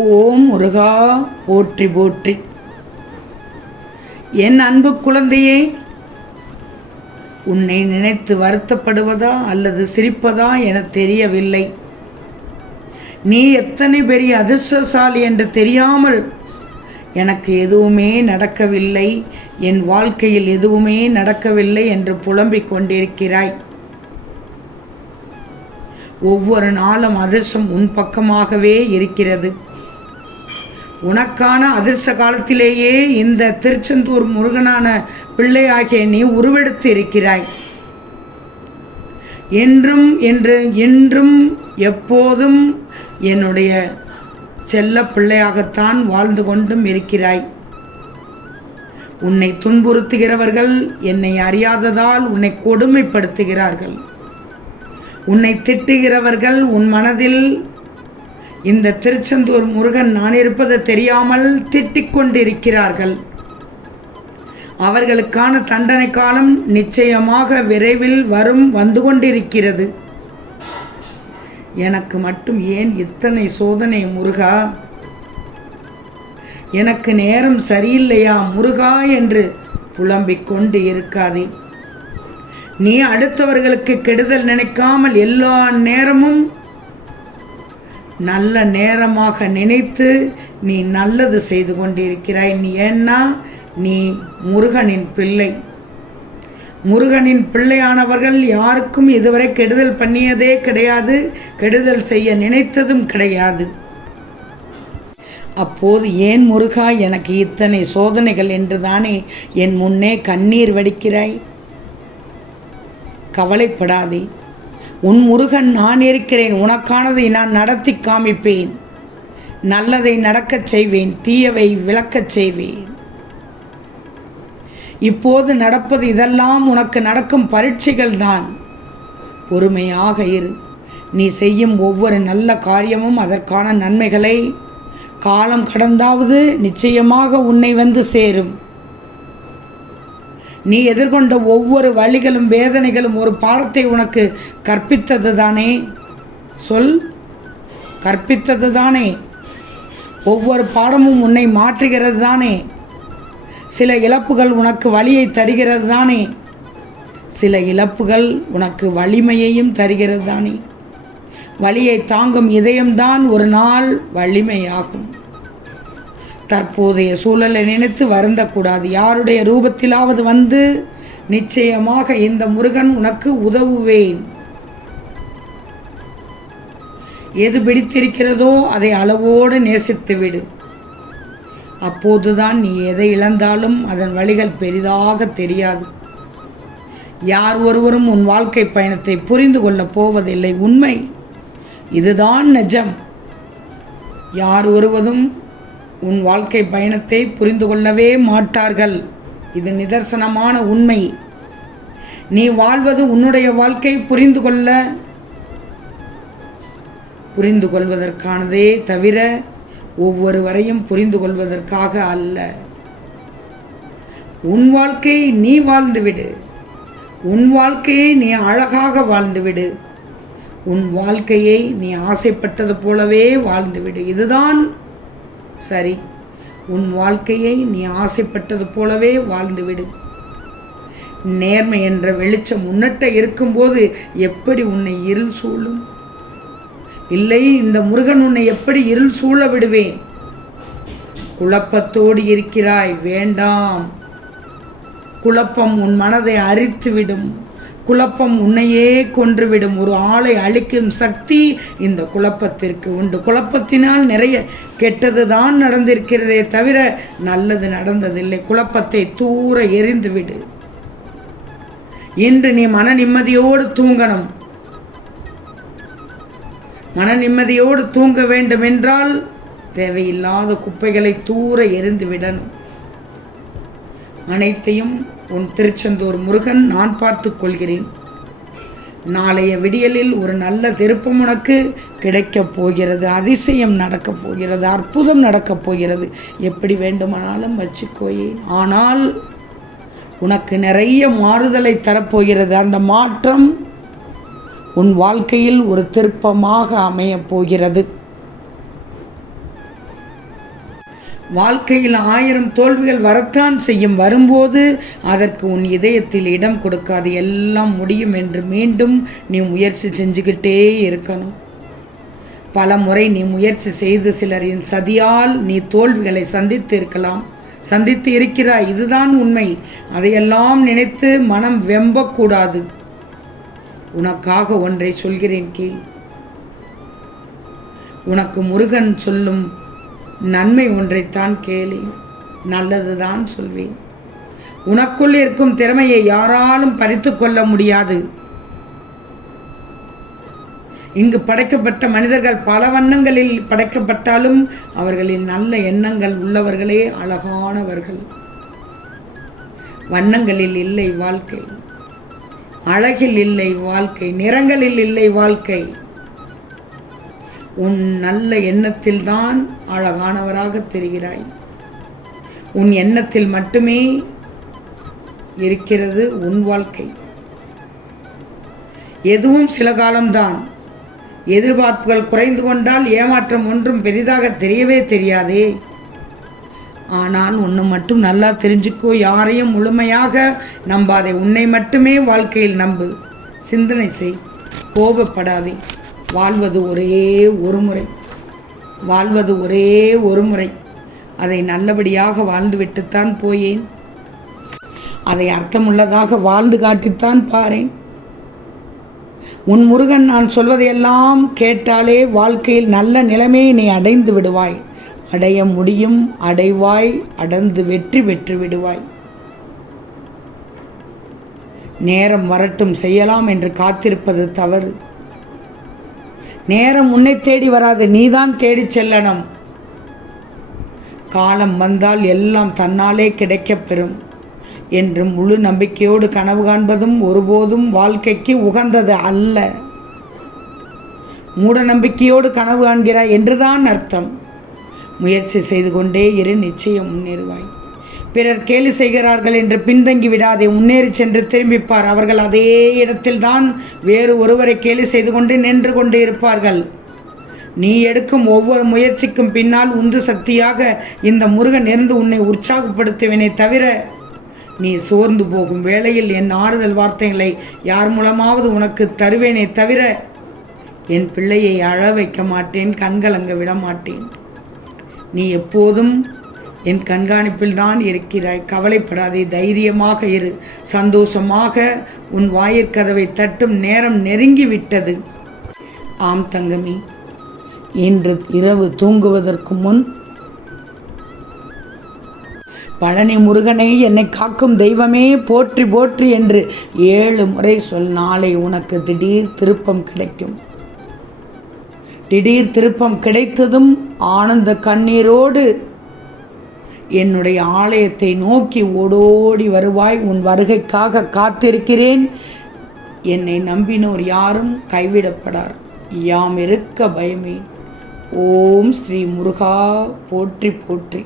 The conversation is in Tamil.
ஓம் முருகா போற்றி போற்றி. என் அன்பு குழந்தையே, உன்னை நினைத்து வருத்தப்படுவதா அல்லது சிரிப்பதா என தெரியவில்லை. நீ எத்தனை பெரிய அதிர்ஷ்டசாலி என்று தெரியாமல் எனக்கு எதுவுமே நடக்கவில்லை, என் வாழ்க்கையில் எதுவுமே நடக்கவில்லை என்று புலம்பிக் கொண்டிருக்கிறாய். ஒவ்வொரு நாளும் அதிர்ஷ்டம் உன் பக்கமாகவே இருக்கிறது. உனக்கான அதிர்ஷ்ட காலத்திலேயே இந்த திருச்செந்தூர் முருகனான பிள்ளையாகிய நீ உருவெடுத்து இருக்கிறாய். என்றும் எப்போதும் என்னுடைய செல்ல பிள்ளையாகத்தான் வாழ்ந்து கொண்டும் இருக்கிறாய். உன்னை துன்புறுத்துகிறவர்கள் என்னை அறியாததால் உன்னை கொடுமைப்படுத்துகிறார்கள். உன்னை திட்டுகிறவர்கள் உன் மனதில் இந்த திருச்செந்தூர் முருகன் நான் இருப்பது தெரியாமல் திட்டிக் கொண்டிருக்கிறார்கள். அவர்களுக்கான தண்டனை காலம் நிச்சயமாக விரைவில் வந்து கொண்டிருக்கிறது. எனக்கு மட்டும் ஏன் இத்தனை சோதனை முருகா? எனக்கு நேரம் சரியில்லையா முருகா என்று புலம்பிக் கொண்டு இருக்காதே. நீ அடுத்தவர்களுக்கு கெடுதல் நினைக்காமல் எல்லா நேரமும் நல்ல நேரமாக நினைத்து நீ நல்லது செய்து கொண்டிருக்கிறாய். ஏன்னா நீ முருகனின் பிள்ளை. முருகனின் பிள்ளையானவர்கள் யாருக்கும் இதுவரை கெடுதல் பண்ணியதே கிடையாது, கெடுதல் செய்ய நினைத்ததும் கிடையாது. அப்போது ஏன் முருகா எனக்கு இத்தனை சோதனைகள் என்று தானே என் முன்னே கண்ணீர் வடிக்கிறாய்? கவலைப்படாதே, உன் முருகன் நான் இருக்கிறேன். உனக்கானதை நான் நடத்தி காமிப்பேன். நல்லதை நடக்கச் செய்வேன், தீயவை விளக்கச் செய்வேன். இப்போது நடப்பது இதெல்லாம் உனக்கு நடக்கும் பரீட்சைகள் தான். பொறுமையாக இரு. நீ செய்யும் ஒவ்வொரு நல்ல காரியமும் அதற்கான நன்மைகளை காலம் கடந்தாவது நிச்சயமாக உன்னை வந்து சேரும். நீ எதிர்கொண்ட ஒவ்வொரு வழிகளும் வேதனைகளும் ஒரு பாடத்தை உனக்கு கற்பித்தது தானே? சொல், கற்பித்தது தானே? ஒவ்வொரு பாடமும் உன்னை மாற்றுகிறது தானே? சில இழப்புகள் உனக்கு வலியை தருகிறது தானே? சில இழப்புகள் உனக்கு வலிமையையும் தருகிறது தானே? வலியை தாங்கும் இதயம்தான் ஒரு நாள் வலிமையாகும். தற்போதைய சூழலை நினைத்து வருந்தக்கூடாது. யாருடைய ரூபத்திலாவது வந்து நிச்சயமாக இந்த முருகன் உனக்கு உதவுவேன். எது பிடித்திருக்கிறதோ அதை அளவோடு நேசித்துவிடு. அப்போதுதான் நீ எதை இழந்தாலும் அதன் வழிகள் பெரிதாக தெரியாது. யார் ஒருவரும் உன் வாழ்க்கை பயணத்தை புரிந்து கொள்ளப் போவதில்லை. உண்மை இதுதான், நிஜம். யார் ஒருவரும் உன் வாழ்க்கை பயணத்தை புரிந்து கொள்ளவே மாட்டார்கள். இது நிதர்சனமான உண்மை. நீ வாழ்வது உன்னுடைய வாழ்க்கை புரிந்து கொள்வதற்கானதே தவிர ஒவ்வொருவரையும் புரிந்து கொள்வதற்காக அல்ல. உன் வாழ்க்கையை நீ வாழ்ந்துவிடு. உன் வாழ்க்கையை நீ அழகாக வாழ்ந்துவிடு. உன் வாழ்க்கையை நீ ஆசைப்பட்டது போலவே வாழ்ந்துவிடு. இதுதான் சரி. உன் வாழ்க்கையை நீ ஆசைப்பட்டது போலவே வாழ்ந்துவிடு. நேர்மை என்ற வெளிச்சம் உன்னிட்ட இருக்கும்போது எப்படி உன்னை இருள் சூழும்? இல்லை, இந்த முருகன் உன்னை எப்படி இருள் சூழ விடுவேன்? குழப்பத்தோடு இருக்கிறாய், வேண்டாம். குழப்பம் உன் மனதை அரித்துவிடும். குழப்பம் உன்னையே கொன்றுவிடும். ஒரு ஆளை அழிக்கும் சக்தி இந்த குழப்பத்திற்கு உண்டு. குழப்பத்தினால் நிறைய கெட்டது தான் நடந்திருக்கிறதே தவிர நல்லது நடந்ததில்லை. குழப்பத்தை தூர எறிந்துவிடு. இன்று நீ மன நிம்மதியோடு தூங்கணும். மன நிம்மதியோடு தூங்க வேண்டும் என்றால் தேவையில்லாத குப்பைகளை தூர எறிந்து விடணும். அனைத்தையும் உன் திருச்செந்தூர் முருகன் நான் பார்த்து கொள்கிறேன். நாளைய விடியலில் ஒரு நல்ல திருப்பம் உனக்கு கிடைக்கப் போகிறது. அதிசயம் நடக்கப் போகிறது. அற்புதம் நடக்கப் போகிறது. எப்படி வேண்டுமானாலும் வச்சுக்கோயே. ஆனால் உனக்கு நிறைய மாறுதலை தரப்போகிறது. அந்த மாற்றம் உன் வாழ்க்கையில் ஒரு திருப்பமாக அமையப் போகிறது. வாழ்க்கையில் 1000 தோல்விகள் வரத்தான் செய்யும். வரும்போது அதற்கு உன் இதயத்தில் இடம் கொடுக்காது. எல்லாம் முடியும் என்று மீண்டும் நீ முயற்சி செஞ்சுக்கிட்டே இருக்கணும். பல முறை நீ முயற்சி செய்து சிலரின் சதியால் நீ தோல்விகளை சந்தித்து இருக்கலாம், சந்தித்து இருக்கிறாய். இதுதான் உண்மை. அதையெல்லாம் நினைத்து மனம் வெம்பக்கூடாது. உனக்காக ஒன்றை சொல்கிறேன் கேள். உனக்கு முருகன் சொல்லும் நன்மை ஒன்றைத்தான் கேளு. நல்லதுதான் சொல்வேன். உனக்குள் இருக்கும் திறமையை யாராலும் பறித்து கொள்ள முடியாது. இங்கு படைக்கப்பட்ட மனிதர்கள் பல வண்ணங்களில் படைக்கப்பட்டாலும் அவர்களின் நல்ல எண்ணங்கள் உள்ளவர்களே அழகானவர்கள். வண்ணங்களில் இல்லை வாழ்க்கை, அழகில் இல்லை வாழ்க்கை, நிறங்களில் இல்லை வாழ்க்கை. உன் நல்ல எண்ணத்தில் தான் அழகானவராக தெரிகிறாய். உன் எண்ணத்தில் மட்டுமே இருக்கிறது உன் வாழ்க்கை. எதுவும் சில காலம்தான். எதிர்பார்ப்புகள் குறைந்து கொண்டால் ஏமாற்றம் ஒன்றும் பெரிதாக தெரியவே தெரியாதே. ஆனால் ஒன்று மட்டும் நல்லா தெரிஞ்சுக்கோ, யாரையும் முழுமையாக நம்பாதே. உன்னை மட்டுமே வாழ்க்கையில் நம்பு. சிந்தனை செய், கோபப்படாதே. வாழ்வது ஒரே ஒரு முறை, வாழ்வது ஒரே ஒரு முறை. அதை நல்லபடியாக வாழ்ந்துவிட்டுத்தான் போயேன். அதை அர்த்தமுள்ளதாக வாழ்ந்து காட்டித்தான் பாரேன். உன் முருகன் நான் சொல்வதையெல்லாம் கேட்டாலே வாழ்க்கையில் நல்ல நிலைமையை நீ அடைந்து விடுவாய். அடைய முடியும், அடைவாய். அடைந்து வெற்றி பெற்று விடுவாய். நேரம் வரட்டும் செய்யலாம் என்று காத்திருப்பது தவறு. நேரம் உன்னை தேடி வராது, நீதான் தேடி செல்லணும். காலம் வந்தால் எல்லாம் தன்னாலே கிடைக்கப்பெறும் என்று முழு நம்பிக்கையோடு கனவு காண்பதும் ஒருபோதும் வாழ்க்கைக்கு உகந்தது அல்ல. மூட நம்பிக்கையோடு கனவு காண்கிறாய் என்றுதான் அர்த்தம். முயற்சி செய்து கொண்டே இரு, நிச்சயம் முன்னேறுவாய். பிறர் கேலி செய்கிறார்கள் என்று பின்தங்கி விடாதே. முன்னேறி சென்று திரும்பிப்பார். அவர்கள் அதே இடத்தில்தான் வேறு ஒருவரை கேலி செய்து கொண்டு நின்று கொண்டு இருப்பார்கள். நீ எடுக்கும் ஒவ்வொரு முயற்சிக்கும் பின்னால் உந்து சக்தியாக இந்த முருகன் இருந்து உன்னை உற்சாகப்படுத்துவேனே தவிர, நீ சோர்ந்து போகும் வேளையில் என் ஆறுதல் வார்த்தைகளை யார் மூலமாவது உனக்கு தருவேனே தவிர, என் பிள்ளையை அழ வைக்க மாட்டேன், கண்கலங்க விட மாட்டேன். நீ எப்போதும் என் கண்காணிப்பில் தான் இருக்கிறாய். கவலைப்படாதே, தைரியமாக இரு. சந்தோஷமாக உன் வாயிற்கதவை தட்டும் நேரம் நெருங்கிவிட்டது. ஆம் தங்கமி, இன்று இரவு தூங்குவதற்கு முன் பழனி முருகனை, என்னை காக்கும் தெய்வமே போற்றி போற்றி என்று 7 முறை சொல். நாளை உனக்கு திடீர் திருப்பம் கிடைக்கும். திடீர் திருப்பம் கிடைத்ததும் ஆனந்த கண்ணீரோடு என்னுடைய ஆலயத்தை நோக்கி ஓடோடி வருவாய். உன் வருகைக்காக காத்திருக்கிறேன். என்னை நம்பினோர் யாரும் கைவிடப்படார். யாம் இருக்க பயமே. ஓம் ஸ்ரீ முருகா போற்றி போற்றி.